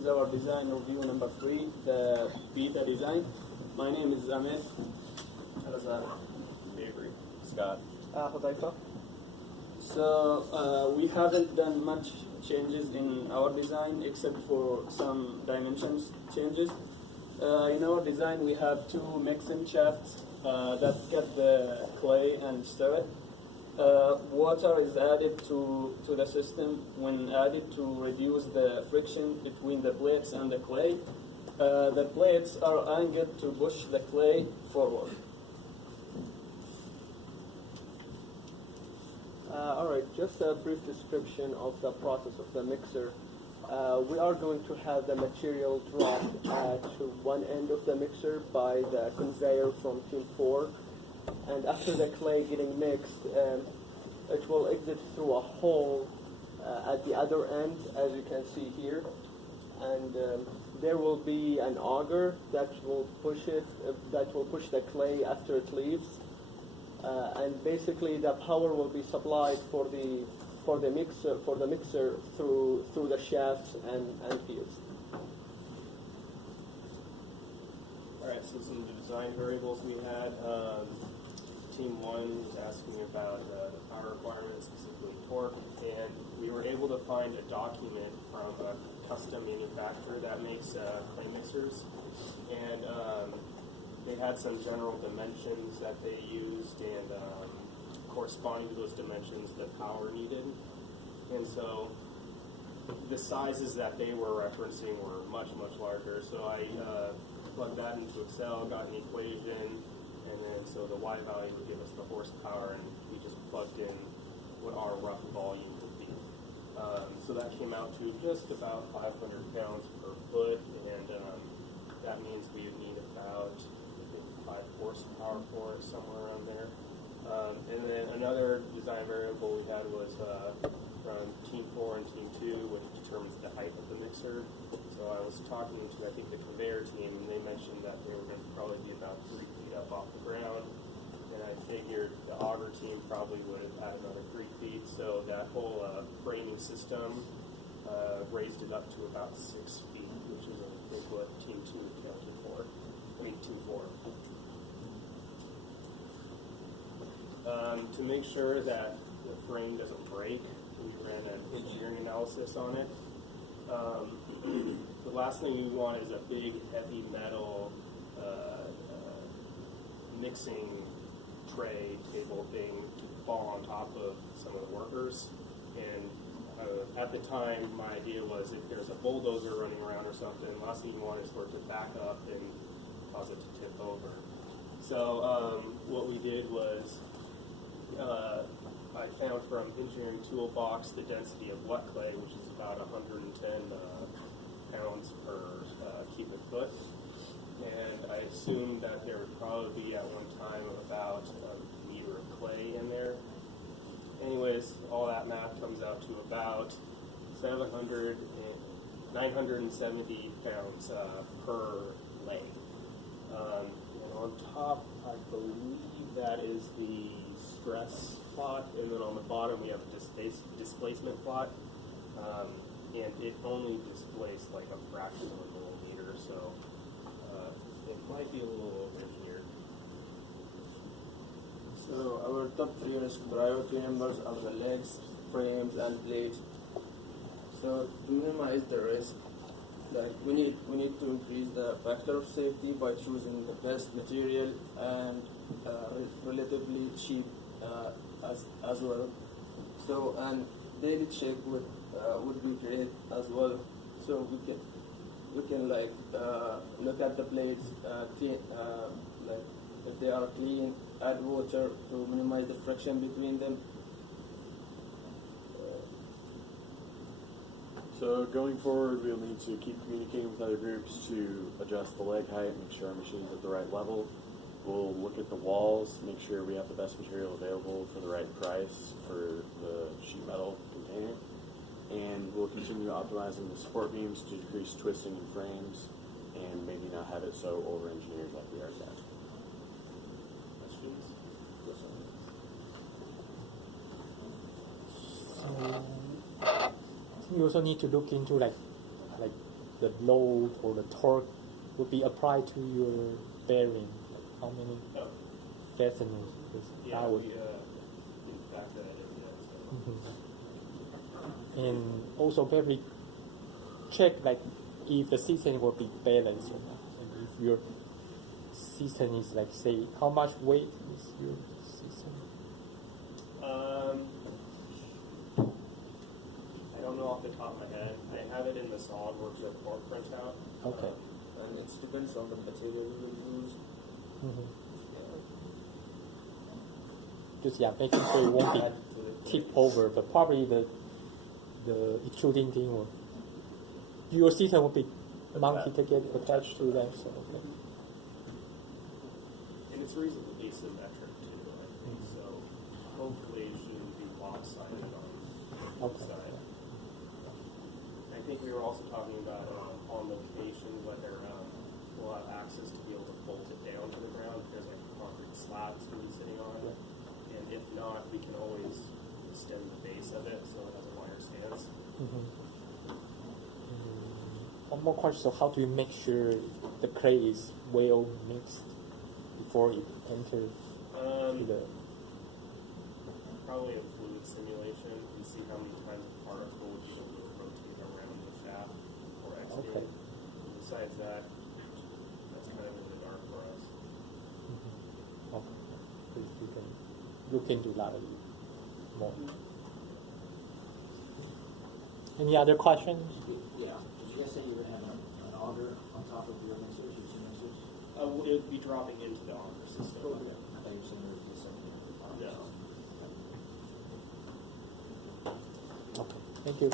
is our design review number 3, the beta design. My name is Amit. Avery. Scott. Hudayfa. So we haven't done much changes in our design except for some dimensions changes. In our design we have 2 mixing shafts that get the clay and stir it. Water is added to the system when added to reduce the friction between the plates and the clay. The plates are angled to push the clay forward. All right, just a brief description of the process of the mixer. We are going to have the material dropped to one end of the mixer by the conveyor from Team5, and after the clay getting mixed, it will exit through a hole at the other end, as you can see here, and there will be an auger that will push it, that will push the clay after it leaves. And basically, the power will be supplied for the mixer through the shafts and fields. All right, so some of the design variables we had. Team 1 was asking about the power requirements, specifically torque, and we were able to find a document from a custom manufacturer that makes clay mixers, and they had some general dimensions that they used, and corresponding to those dimensions, the power needed. And so the sizes that they were referencing were much, much larger. So I plugged that into Excel, got an equation, and then so the Y value would give us the horsepower, and we just plugged in what our rough volume would be. So that came out to just about 500 pounds per foot, and that means we would need about 5 horsepower for it, somewhere around there. And then another design variable we had was from Team 4 and Team 2, which determines the height of the mixer. So I was talking to, I think, the conveyor team, and they mentioned that they were going to probably be about 3 feet up off the ground. And I figured the auger team probably would have had another 3 feet. So that whole framing system raised it up to about 6 feet, which is, I think, what Team 2 accounted for. I mean, Team 4. To make sure that the frame doesn't break, we ran an engineering analysis on it. The last thing we want is a big, heavy metal mixing tray table thing to fall on top of some of the workers. And at the time, my idea was if there's a bulldozer running around or something, the last thing you want is for it to back up and cause it to tip over. So what we did was I found from Engineering Toolbox the density of wet clay, which is about 110 pounds per cubic foot. And I assumed that there would probably be at one time about a meter of clay in there. Anyways, all that math comes out to about 970 pounds per leg. And on top, I believe that is the stress plot, and then on the bottom we have a displacement plot, and it only displaced like a fraction of a millimeter, so it might be a little over-engineered. So our top 3 risk priority numbers are the legs, frames, and blades. So to minimize the risk, like we need to increase the factor of safety by choosing the best material and relatively cheap as well. So and daily check would be great as well. So we can like look at the blades, clean, like if they are clean, add water to minimize the friction between them. So going forward, we'll need to keep communicating with other groups to adjust the leg height, make sure our machine's at the right level. We'll look at the walls, make sure we have the best material available for the right price for the sheet metal container. And we'll continue optimizing the support beams to decrease twisting in frames and maybe not have it so over-engineered like we are now. Questions? You also need to look into like the load or the torque would be applied to your bearing? Like how many Oh, fasteners yeah, that would? we factor that in. Yeah, so. And also probably check like if the system will be balanced or not. And if your system is like say how much weight is your system? I don't know off the top of my head. I have it in the SolidWorks report printout. Okay. And it depends on the material we will use. Mm-hmm. Yeah. Just making sure it won't Add be to the tip over, but probably the extruding thing or your system will be mounted to get attached to that. So okay. And it's reasonably symmetric too, I think. So hopefully it shouldn't be lopsided on one Okay. side. I think we were also talking about on locations whether we'll have access to be able to bolt it down to the ground because like concrete slabs can be sitting on it. And if not, we can always extend the base of it so it has a wider stance. Mm-hmm. One more question: so how do you make sure the clay is well mixed before it enters to the? Probably a fluid simulation and see how many times a particle would be able to rotate around the shaft or extrude. Okay. Besides that, that's kind of in the dark for us. Okay. So you can look into that more. Any other questions? Yeah. Did you guys say you were going to have an auger on top of your mixers, your two mixers? It would be dropping into the auger system. I thought you were saying there would be something. No. Okay. Thank you.